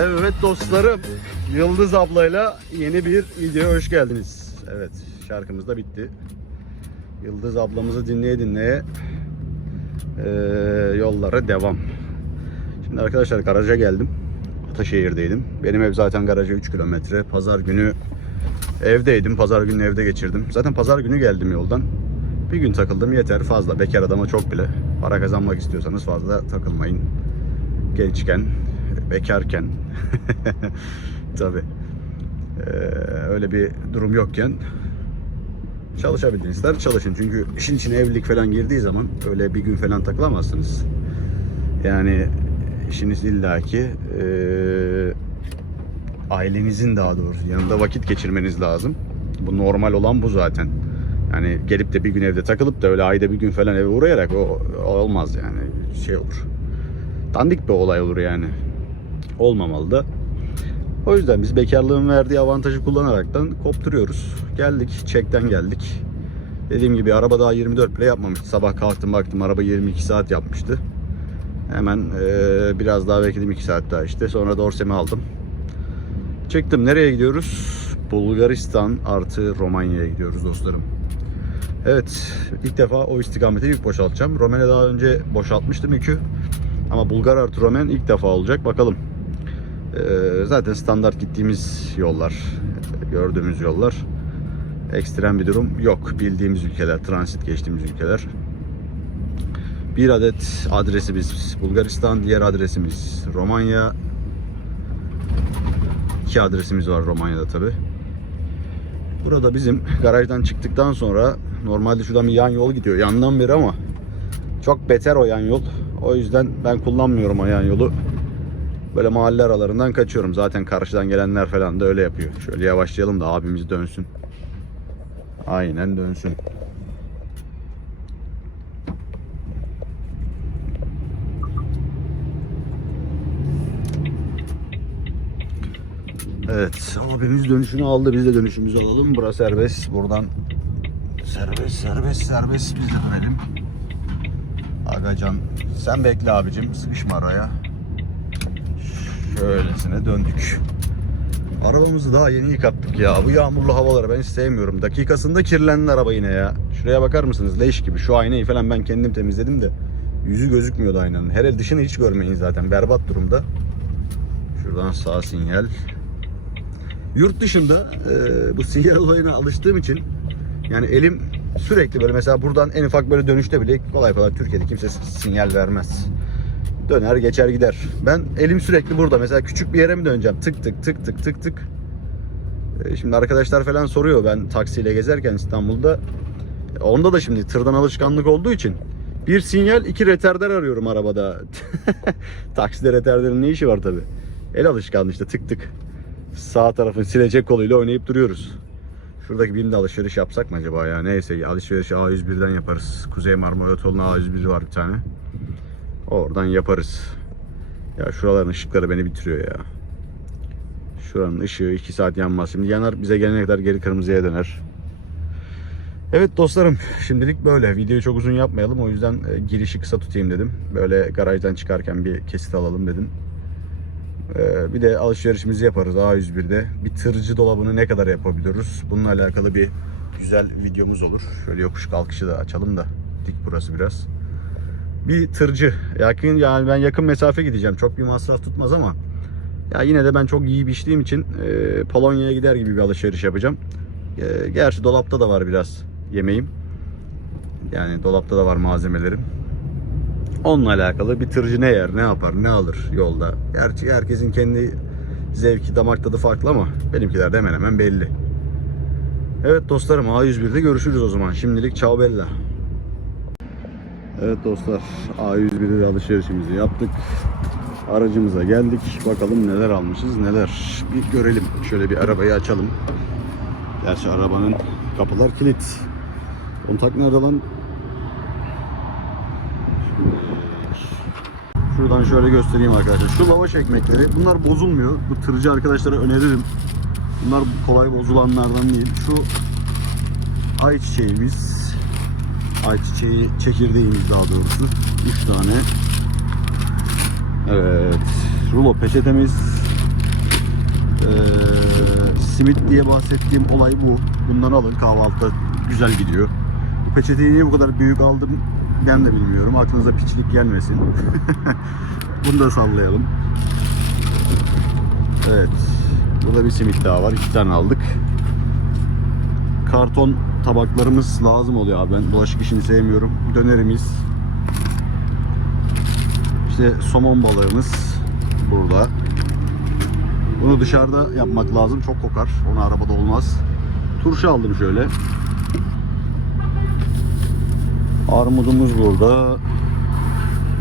Evet dostlarım, Yıldız ablayla yeni bir videoya hoş geldiniz. Evet, şarkımız da bitti. Yıldız ablamızı dinleye dinleye eee, yollara devam. Şimdi arkadaşlar garaja geldim. Ataşehir'deydim. Benim ev zaten garaja 3 kilometre. Pazar günü evdeydim. Pazar günü evde geçirdim. Zaten pazar günü geldim yoldan. Bir gün takıldım yeter fazla. Bekar adama çok bile. Para kazanmak istiyorsanız fazla takılmayın. Gençken, bekarken. Tabi. öyle bir durum yokken çalışabildiğinizler çalışın. Çünkü işin içine evlilik falan girdiği zaman öyle bir gün falan takılamazsınız. Yani işiniz illaki eee ailenizin daha doğrusu yanında vakit geçirmeniz lazım. Bu normal olan bu zaten. Yani gelip de bir gün evde takılıp da öyle ayda bir gün falan eve uğrayarak o, o olmaz yani şey olur. Dandik bir olay olur yani. Olmamalı da. O yüzden biz bekarlığın verdiği avantajı kullanaraktan kopturuyoruz. Geldik, çekten geldik. Dediğim gibi araba daha 24 bile yapmamıştı. Sabah kalktım baktım araba 22 saat yapmıştı. Hemen eee, biraz daha bekledim 2 saat daha işte. Sonra dorsemi aldım. Çıktım. Nereye gidiyoruz? Bulgaristan artı Romanya'ya gidiyoruz dostlarım. Evet, ilk defa o istikamete yük boşaltacağım. Romanya daha önce boşaltmıştım yükü. Ama Bulgar artı Romen ilk defa olacak. Bakalım. Ee, zaten standart gittiğimiz yollar, gördüğümüz yollar. Ekstrem bir durum yok. Bildiğimiz ülkeler, transit geçtiğimiz ülkeler. Bir adet adresimiz Bulgaristan, diğer adresimiz Romanya. İki adresimiz var Romanya'da tabi. Burada bizim garajdan çıktıktan sonra normalde şuradan bir yan yol gidiyor yandan beri ama çok beter o yan yol. O yüzden ben kullanmıyorum o yan yolu. Böyle mahalle aralarından kaçıyorum. Zaten karşıdan gelenler falan da öyle yapıyor. Şöyle yavaşlayalım da abimiz dönsün. Aynen dönsün. Evet, abimiz dönüşünü aldı. Biz de dönüşümüzü alalım. Burası serbest. Buradan serbest, serbest, serbest. Biz de dönelim. Agacan, sen bekle abicim. Sıkışma araya. Şöylesine döndük. Arabamızı daha yeni yıkattık ya. Bu yağmurlu havaları ben sevmiyorum. Dakikasında kirlendi araba yine ya. Şuraya bakar mısınız? Leş gibi. Şu aynayı falan ben kendim temizledim de. Yüzü gözükmüyordu aynanın. Her dışını hiç görmeyin zaten. Berbat durumda. Şuradan sağ sinyal. Yurt dışında e, bu sinyal olayına alıştığım için yani elim sürekli böyle mesela buradan en ufak böyle dönüşte bile kolay kolay Türkiye'de kimse sinyal vermez. Döner geçer gider. Ben elim sürekli burada. Mesela küçük bir yere mi döneceğim? Tık tık tık tık tık tık. E, Şimdi arkadaşlar falan soruyor ben taksiyle gezerken İstanbul'da. E, Onda da şimdi tırdan alışkanlık olduğu için bir sinyal iki retarder arıyorum arabada. Takside retarderin ne işi var tabi. El alışkanlığı işte tık tık. Sağ tarafın silecek koluyla oynayıp duruyoruz. Şuradaki BİM'de alışveriş yapsak mı acaba ya? Neyse alışverişi A101'den yaparız. Kuzey Marmara Otoyolu'nun A101'i var bir tane. Oradan yaparız. Ya şuraların ışıkları beni bitiriyor ya. Şuranın ışığı 2 saat yanmaz. Şimdi yanar bize gelene kadar geri kırmızıya döner. Evet dostlarım şimdilik böyle. Videoyu çok uzun yapmayalım. O yüzden e, girişi kısa tutayım dedim. Böyle garajdan çıkarken bir kesit alalım dedim. Ee, bir de alışverişimizi yaparız A101'de. Bir tırcı dolabını ne kadar yapabiliyoruz? Bununla alakalı bir güzel videomuz olur. Şöyle yokuş kalkışı da açalım da. Dik burası biraz. Bir tırcı. Yakın yani ben yakın mesafe gideceğim. Çok bir masraf tutmaz ama ya yine de ben çok iyi biçtiğim için e, Polonya'ya gider gibi bir alışveriş yapacağım. E, gerçi dolapta da var biraz yemeğim. Yani dolapta da var malzemelerim. Onunla alakalı bir tırcı ne yer, ne yapar, ne alır yolda. Gerçi herkesin kendi zevki, damak tadı farklı ama benimkiler de hemen hemen belli. Evet dostlarım A101'de görüşürüz o zaman. Şimdilik ciao bella. Evet dostlar A101'de alışverişimizi yaptık. Aracımıza geldik. Bakalım neler almışız neler. Bir görelim. Şöyle bir arabayı açalım. Gerçi arabanın kapılar kilit. Kontak nerede lan? Şuradan şöyle göstereyim arkadaşlar. Şu lavaş ekmekleri. Bunlar bozulmuyor. Bu tırcı arkadaşlara öneririm. Bunlar kolay bozulanlardan değil. Şu ayçiçeğimiz. Ayçiçeği çekirdeğimiz daha doğrusu. 3 tane. Evet. Rulo peçetemiz. Ee, simit diye bahsettiğim olay bu. Bundan alın kahvaltıda güzel gidiyor. Bu peçeteyi niye bu kadar büyük aldım ben de bilmiyorum. Aklınıza piçlik gelmesin. Bunu da sallayalım. Evet. Burada bir simit daha var. İki tane aldık. Karton tabaklarımız lazım oluyor abi. Ben bulaşık işini sevmiyorum. Dönerimiz. İşte somon balığımız burada. Bunu dışarıda yapmak lazım. Çok kokar. Onu arabada olmaz. Turşu aldım şöyle. Armudumuz burada.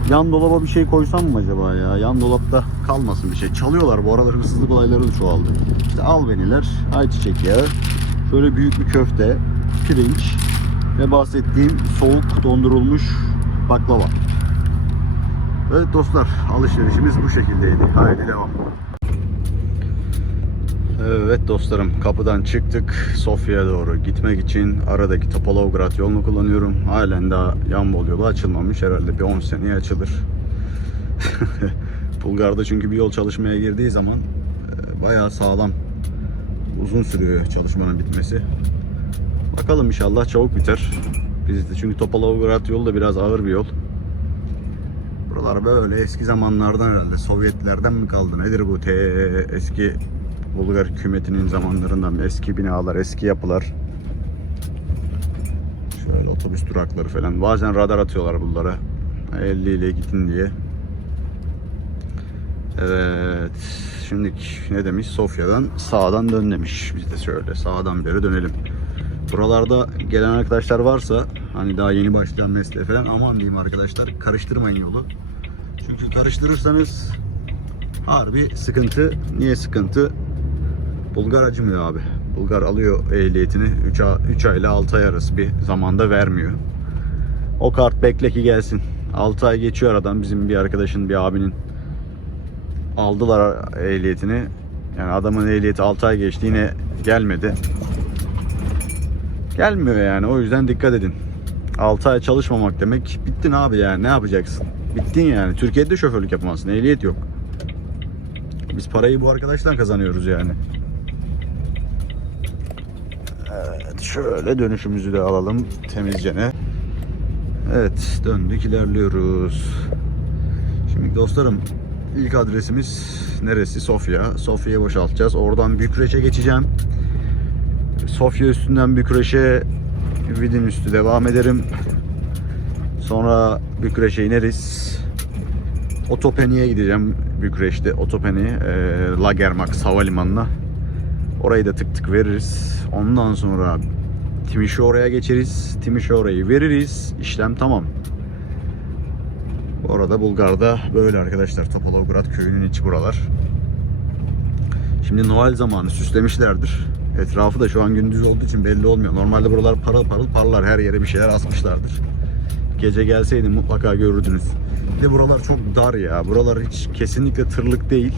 Yan dolaba bir şey koysam mı acaba ya? Yan dolapta kalmasın bir şey. Çalıyorlar bu aralar hırsızlık olayları da çoğaldı. İşte albeniler, ayçiçek yağı, şöyle büyük bir köfte, pirinç ve bahsettiğim soğuk dondurulmuş baklava. Evet dostlar alışverişimiz bu şekildeydi. Haydi devam. Evet dostlarım kapıdan çıktık Sofya'ya doğru gitmek için aradaki Topolovgrad yolunu kullanıyorum. Halen daha Yambol yolu açılmamış herhalde bir 10 seneye açılır. Bulgar'da çünkü bir yol çalışmaya girdiği zaman e, bayağı sağlam uzun sürüyor çalışmanın bitmesi. Bakalım inşallah çabuk biter. Bizde çünkü Topolovgrad yolu da biraz ağır bir yol. Buralar böyle eski zamanlardan herhalde Sovyetlerden mi kaldı nedir bu te eski Bulgar hükümetinin zamanlarından eski binalar, eski yapılar. Şöyle otobüs durakları falan. Bazen radar atıyorlar bunlara. 50 ile gidin diye. Evet. Şimdi ne demiş? Sofya'dan sağdan dön demiş. Biz de şöyle sağdan beri dönelim. Buralarda gelen arkadaşlar varsa hani daha yeni başlayan mesleğe falan aman diyeyim arkadaşlar karıştırmayın yolu. Çünkü karıştırırsanız harbi sıkıntı. Niye sıkıntı? Bulgar acımıyor abi. Bulgar alıyor ehliyetini 3, 3 ay ile 6 ay arası bir zamanda vermiyor. O kart bekle ki gelsin. 6 ay geçiyor aradan bizim bir arkadaşın bir abinin aldılar ehliyetini. Yani adamın ehliyeti 6 ay geçti yine gelmedi. Gelmiyor yani o yüzden dikkat edin. 6 ay çalışmamak demek bittin abi yani ne yapacaksın? Bittin yani. Türkiye'de şoförlük yapamazsın. Ehliyet yok. Biz parayı bu arkadaştan kazanıyoruz yani. Evet şöyle dönüşümüzü de alalım temizcene. Evet döndük ilerliyoruz. Şimdi dostlarım ilk adresimiz neresi? Sofya. Sofya'yı boşaltacağız. Oradan Bükreş'e geçeceğim. Sofya üstünden Bükreş'e Vidin üstü devam ederim. Sonra Bükreş'e ineriz. Otopeni'ye gideceğim Bükreş'te. Otopeni, e, Lagermak Havalimanı'na. Orayı da tık tık veririz. Ondan sonra Timiş'i oraya geçeriz. Timiş'i orayı veririz. İşlem tamam. Bu arada Bulgar'da böyle arkadaşlar. Topolovgrad köyünün içi buralar. Şimdi Noel zamanı süslemişlerdir. Etrafı da şu an gündüz olduğu için belli olmuyor. Normalde buralar parıl parıl parlar. Her yere bir şeyler asmışlardır. Gece gelseydin mutlaka görürdünüz. Bir de buralar çok dar ya. Buralar hiç kesinlikle tırlık değil.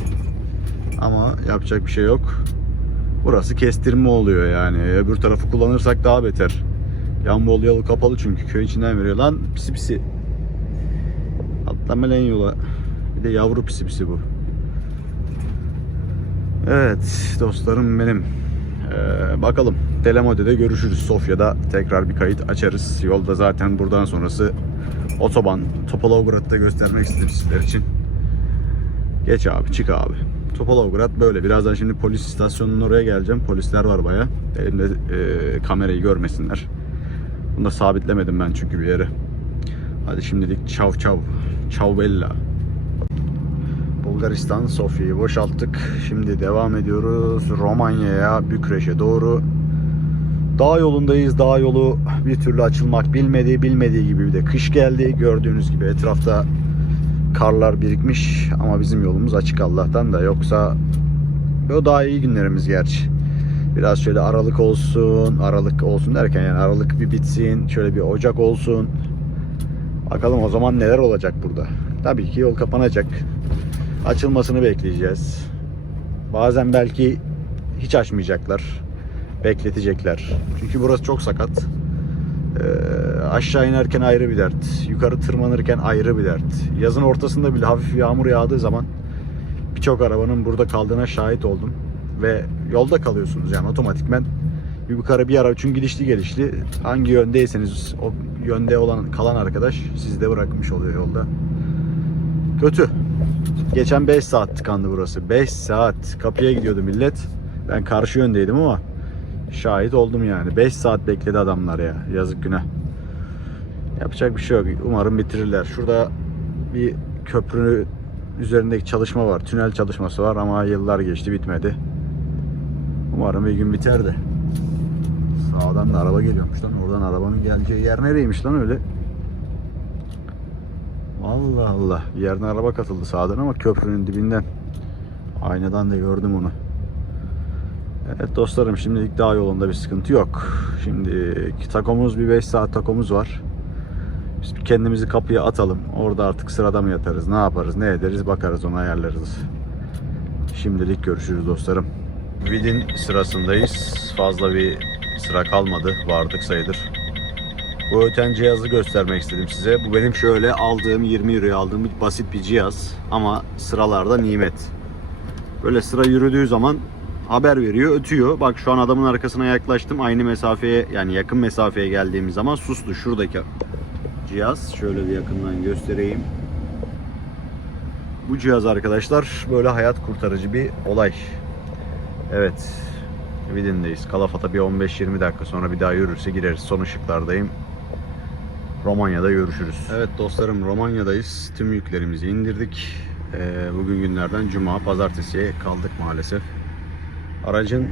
Ama yapacak bir şey yok. Burası kestirme oluyor yani. Öbür tarafı kullanırsak daha beter. Yambol yolu kapalı çünkü köy içinden veriyor. Lan pisi pisi. Atlama lan yola. Bir de yavru pisi pisi bu. Evet dostlarım benim. Ee, bakalım Delamode'de görüşürüz. Sofya'da tekrar bir kayıt açarız. Yolda zaten buradan sonrası otoban. Topolovgrad'da göstermek istedim sizler için. Geç abi çık abi. Topolovgrad böyle. Birazdan şimdi polis istasyonunun oraya geleceğim. Polisler var baya. Elimde e, kamerayı görmesinler. Bunu da sabitlemedim ben çünkü bir yere. Hadi şimdilik çav çav. Çav bella. Bulgaristan Sofya'yı boşalttık. Şimdi devam ediyoruz Romanya'ya, Bükreş'e doğru. Dağ yolundayız. Dağ yolu bir türlü açılmak bilmedi. Bilmediği gibi bir de kış geldi. Gördüğünüz gibi etrafta karlar birikmiş ama bizim yolumuz açık Allah'tan da yoksa o daha iyi günlerimiz gerçi. Biraz şöyle aralık olsun, aralık olsun derken yani aralık bir bitsin, şöyle bir ocak olsun. Bakalım o zaman neler olacak burada. Tabii ki yol kapanacak. Açılmasını bekleyeceğiz. Bazen belki hiç açmayacaklar. Bekletecekler. Çünkü burası çok sakat. Ee, aşağı inerken ayrı bir dert. Yukarı tırmanırken ayrı bir dert. Yazın ortasında bile hafif yağmur yağdığı zaman birçok arabanın burada kaldığına şahit oldum. ve yolda kalıyorsunuz yani otomatikmen yukarı bir ara çünkü gidişli gelişli hangi yöndeyseniz o yönde olan kalan arkadaş sizi de bırakmış oluyor yolda. Kötü. Geçen 5 saat tıkandı burası. 5 saat kapıya gidiyordu millet. Ben karşı yöndeydim ama şahit oldum yani. 5 saat bekledi adamlar ya. Yazık günah. Yapacak bir şey yok. Umarım bitirirler. Şurada bir köprü üzerindeki çalışma var. Tünel çalışması var ama yıllar geçti bitmedi. Umarım bir gün biter de. Sağdan da araba geliyormuş lan. Oradan arabanın geleceği yer nereymiş lan öyle? Allah Allah. Bir yerden araba katıldı sağdan ama köprünün dibinden. Aynadan da gördüm onu. Evet dostlarım şimdilik daha yolunda bir sıkıntı yok. Şimdi takomuz bir 5 saat takomuz var. Biz kendimizi kapıya atalım. Orada artık sırada mı yatarız, ne yaparız, ne ederiz bakarız onu ayarlarız. Şimdilik görüşürüz dostlarım. Vidin sırasındayız. Fazla bir sıra kalmadı. Vardık sayılır. Bu öten cihazı göstermek istedim size. Bu benim şöyle aldığım 20 euroya aldığım bir basit bir cihaz. Ama sıralarda nimet. Böyle sıra yürüdüğü zaman haber veriyor, ötüyor. Bak şu an adamın arkasına yaklaştım. Aynı mesafeye yani yakın mesafeye geldiğimiz zaman sustu. Şuradaki cihaz. Şöyle bir yakından göstereyim. Bu cihaz arkadaşlar böyle hayat kurtarıcı bir olay. Evet. Vidin'deyiz. Kalafat'a bir 15-20 dakika sonra bir daha yürürse gireriz. Son ışıklardayım. Romanya'da görüşürüz. Evet dostlarım Romanya'dayız. Tüm yüklerimizi indirdik. Ee, bugün günlerden cuma, pazartesiye kaldık maalesef. Aracın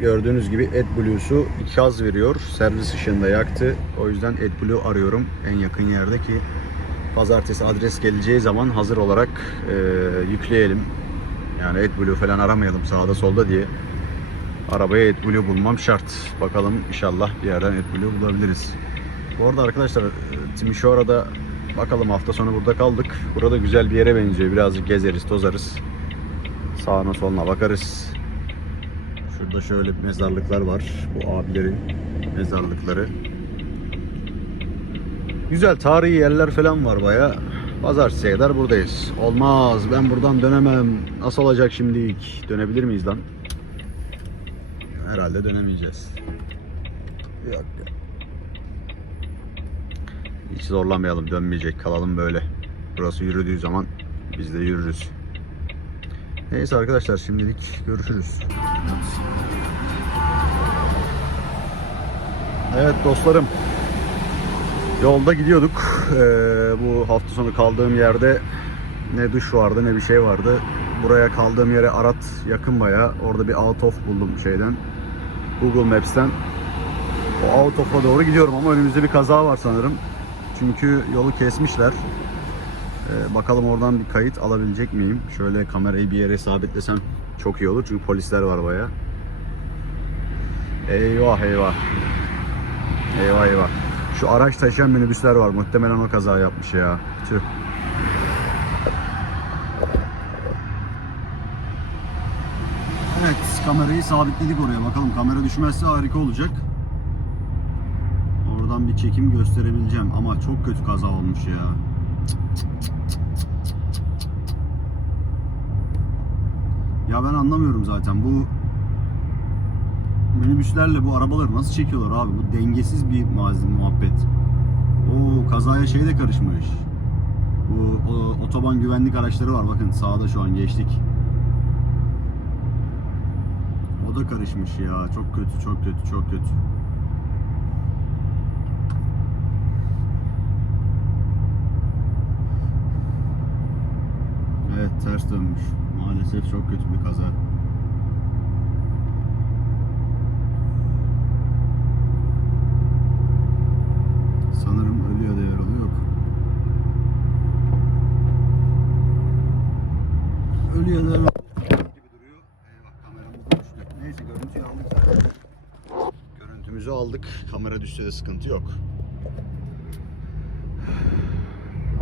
gördüğünüz gibi AdBlue'su iki haz veriyor. Servis ışığında yaktı. O yüzden AdBlue arıyorum en yakın yerde ki pazartesi adres geleceği zaman hazır olarak e, yükleyelim. Yani AdBlue falan aramayalım sağda solda diye. Arabaya AdBlue bulmam şart. Bakalım inşallah bir yerden AdBlue bulabiliriz. Bu arada arkadaşlar Timișoara'da bakalım hafta sonu burada kaldık. Burada güzel bir yere benziyor. Birazcık gezeriz, tozarız. Sağına soluna bakarız. Şurada şöyle mezarlıklar var. Bu abilerin mezarlıkları. Güzel tarihi yerler falan var baya. Pazartesiye kadar buradayız. Olmaz ben buradan dönemem. Nasıl olacak şimdilik? Dönebilir miyiz lan? Herhalde dönemeyeceğiz. Bir dakika. Hiç zorlamayalım dönmeyecek kalalım böyle. Burası yürüdüğü zaman biz de yürürüz. Neyse arkadaşlar şimdilik görüşürüz. Evet dostlarım. Yolda gidiyorduk. Ee, bu hafta sonu kaldığım yerde ne duş vardı ne bir şey vardı. Buraya kaldığım yere Arat yakın baya. Orada bir out of buldum şeyden. Google Maps'ten. O out of'a doğru gidiyorum ama önümüzde bir kaza var sanırım. Çünkü yolu kesmişler. Ee, bakalım oradan bir kayıt alabilecek miyim? Şöyle kamerayı bir yere sabitlesem çok iyi olur çünkü polisler var baya. Eyvah eyvah. Eyvah eyvah. Şu araç taşıyan minibüsler var. Muhtemelen o kaza yapmış ya. Tüh. Evet kamerayı sabitledik oraya. Bakalım kamera düşmezse harika olacak. Oradan bir çekim gösterebileceğim ama çok kötü kaza olmuş ya. Ya ben anlamıyorum zaten bu minibüslerle bu arabaları nasıl çekiyorlar abi? Bu dengesiz bir malzeme muhabbet. O kazaya şey de karışmış. Bu o, otoban güvenlik araçları var. Bakın sağda şu an geçtik. O da karışmış ya. Çok kötü, çok kötü, çok kötü. Evet ters dönmüş. Maalesef çok kötü bir kaza. Sanırım ölüyor da yaralı yok. Ölüyor da yaralı. Neyse görüntüyü aldık zaten. Görüntümüzü aldık. Kamera düşse de sıkıntı yok.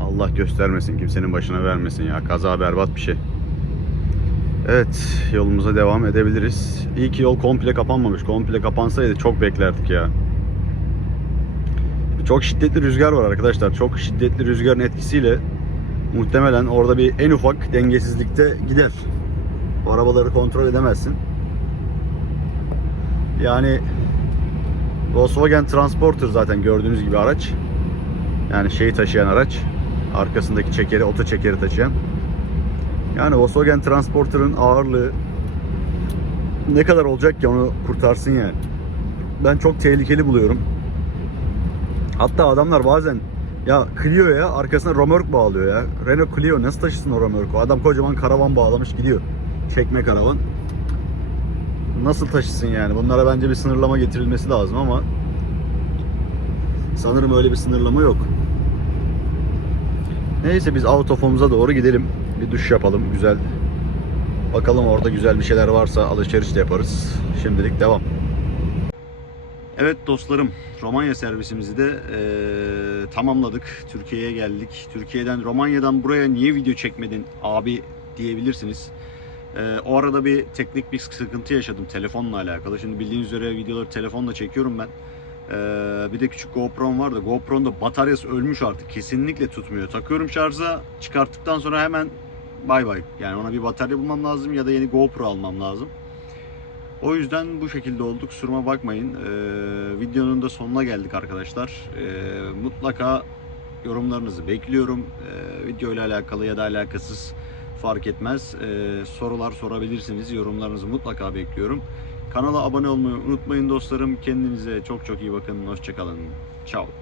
Allah göstermesin kimsenin başına vermesin ya. Kaza berbat bir şey. Evet yolumuza devam edebiliriz. İyi ki yol komple kapanmamış. Komple kapansaydı çok beklerdik ya. Çok şiddetli rüzgar var arkadaşlar. Çok şiddetli rüzgarın etkisiyle muhtemelen orada bir en ufak dengesizlikte gider. O arabaları kontrol edemezsin. Yani Volkswagen Transporter zaten gördüğünüz gibi araç. Yani şeyi taşıyan araç. Arkasındaki çekeri, oto çekeri taşıyan. Yani Volkswagen Transporter'ın ağırlığı ne kadar olacak ki onu kurtarsın yani. Ben çok tehlikeli buluyorum. Hatta adamlar bazen ya Clio'ya arkasına römork bağlıyor ya. Renault Clio nasıl taşısın o römorku? Adam kocaman karavan bağlamış gidiyor. Çekme karavan. Nasıl taşısın yani? Bunlara bence bir sınırlama getirilmesi lazım ama sanırım öyle bir sınırlama yok. Neyse biz autofomumuza doğru gidelim. Bir duş yapalım güzel. Bakalım orada güzel bir şeyler varsa alışveriş de yaparız. Şimdilik devam. Evet dostlarım, Romanya servisimizi de eee, tamamladık. Türkiye'ye geldik. Türkiye'den, Romanya'dan buraya niye video çekmedin abi diyebilirsiniz. Eee, o arada bir teknik bir sıkıntı yaşadım telefonla alakalı. Şimdi bildiğiniz üzere videoları telefonla çekiyorum ben. Eee, bir de küçük GoPro'm var da GoPro'nun da bataryası ölmüş artık. Kesinlikle tutmuyor. Takıyorum şarja, çıkarttıktan sonra hemen bay bay. Yani ona bir batarya bulmam lazım ya da yeni GoPro almam lazım. O yüzden bu şekilde olduk. Kusuruma bakmayın. Ee, videonun da sonuna geldik arkadaşlar. Ee, mutlaka yorumlarınızı bekliyorum. Ee, video ile alakalı ya da alakasız fark etmez. Ee, sorular sorabilirsiniz. Yorumlarınızı mutlaka bekliyorum. Kanala abone olmayı unutmayın dostlarım. Kendinize çok çok iyi bakın. Hoşçakalın. Ciao.